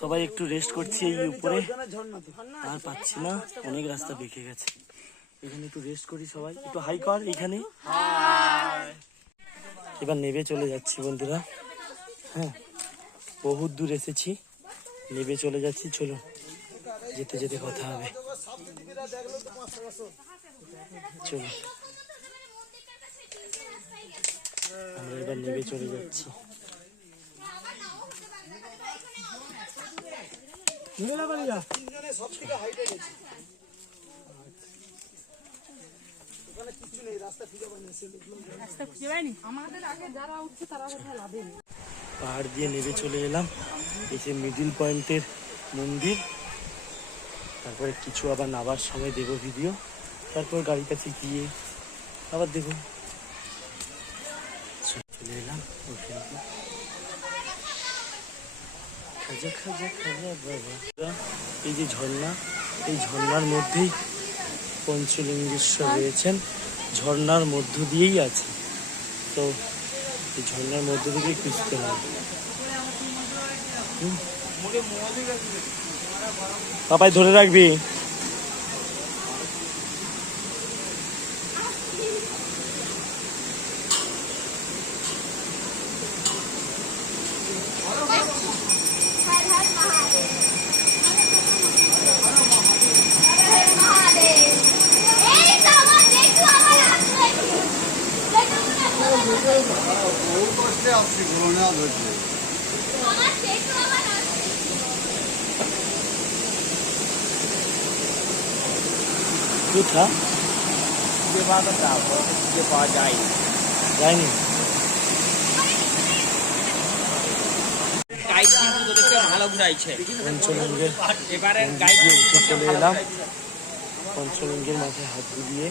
সবাই একটু রেস্ট করছি এই উপরে, আর পাচ্ছি না, অনেক রাস্তা বেঁকে গেছে। এখানে একটু রেস্ট করি সবাই, একটু হাই কর এখানে। এবার নেবে চলে যাচ্ছি বন্ধুরা। হ্যাঁ, বহুত দূর এসেছি, নেবে চলে যাচ্ছি। চলো, যেতে যেতে কথা হবে। চলো, আমরা এবার নেবে চলে যাচ্ছি। পাহাড় দিয়ে নেমে চলে এলাম, এই যে মিডিল পয়েন্টের মন্দির। তারপরে কিছু আবার নামার সময় দেবো ভিডিও, তারপর গাড়ির কাছে গিয়ে আবার দেবো। চলে এলাম ওখানে। খাজা খাজা খাজা বাবা, এই যে ঝর্ণা, এই ঝর্ণার মধ্যেই পঞ্চলিঙ্গেশ্বর রয়েছেন, ঝর্ণার মধ্য দিয়েই আছে। তো এই ঝর্ণার মধ্য থেকে খুঁজতে হবে। পাপাই ধরে রাখবি। কোথা পাওয়া যায়নি। চলে এলাম পঞ্চলিঙ্গের মাথায় হাত দিয়ে,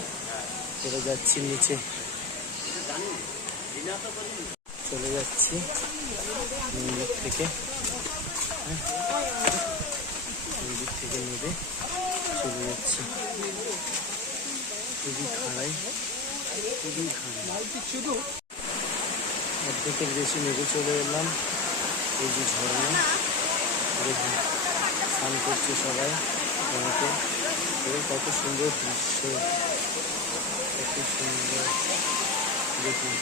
চলে যাচ্ছি নিচে, চলে যাচ্ছি মন্দির থেকে। মন্দির থেকে নেবে চলে যাচ্ছি। খুবই খাড়াই, খুবই খাড়াই, অর্ধেকের বেশি নেবে চলে এলাম। এই যে ঝর্ণা, দেখুন স্নান করছে সবাই, আমাকে কত সুন্দর দৃশ্য, কত সুন্দর। দেখুন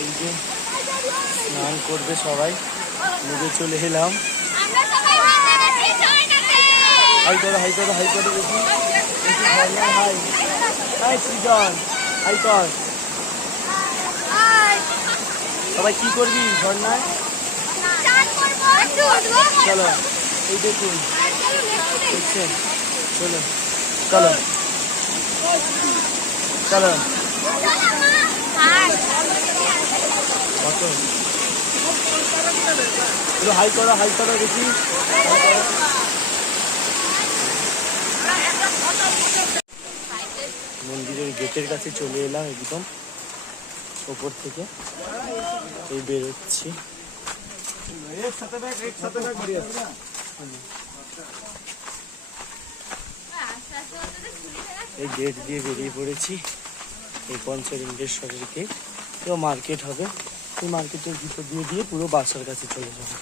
এই যে স্নান করবে সবাই, নেবে চলে এলাম। হাই করো, হাই করো, হাই করো, দেখুন ঝর্ণা। হাই হাই সৃজন, হাই কর। সবাই কি করবি ঝর্ণায়? চলো, এই দেখুন দেখছেন, চলো চলো চলো। কত হাই করো, হাই করো দেখি। মন্দিরের গেটের কাছে চলে এলাম, একদম ওপর থেকে এই বেরোচ্ছি। এই গেট দিয়ে বেরিয়ে পড়েছি, এই পঞ্চলিঙ্গেশ্বরের গেট। তো মার্কেট হবে, এই মার্কেটের ভিতর দিয়ে দিয়ে পুরো বাসার কাছে চলে যাবে।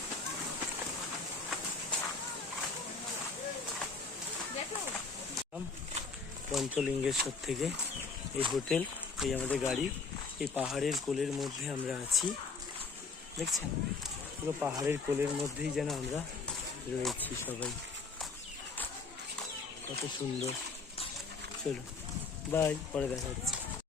পঞ্চলিঙ্গেশ্বর থেকে এই হোটেল, এই আমাদের গাড়ি, এই পাহাড়ের কোলের মধ্যে আমরা আছি, দেখছেন পুরো পাহাড়ের কোলের মধ্যেই যেন আমরা রয়েছি সবাই, কত সুন্দর। চলো বাই, পরে দেখা হচ্ছে।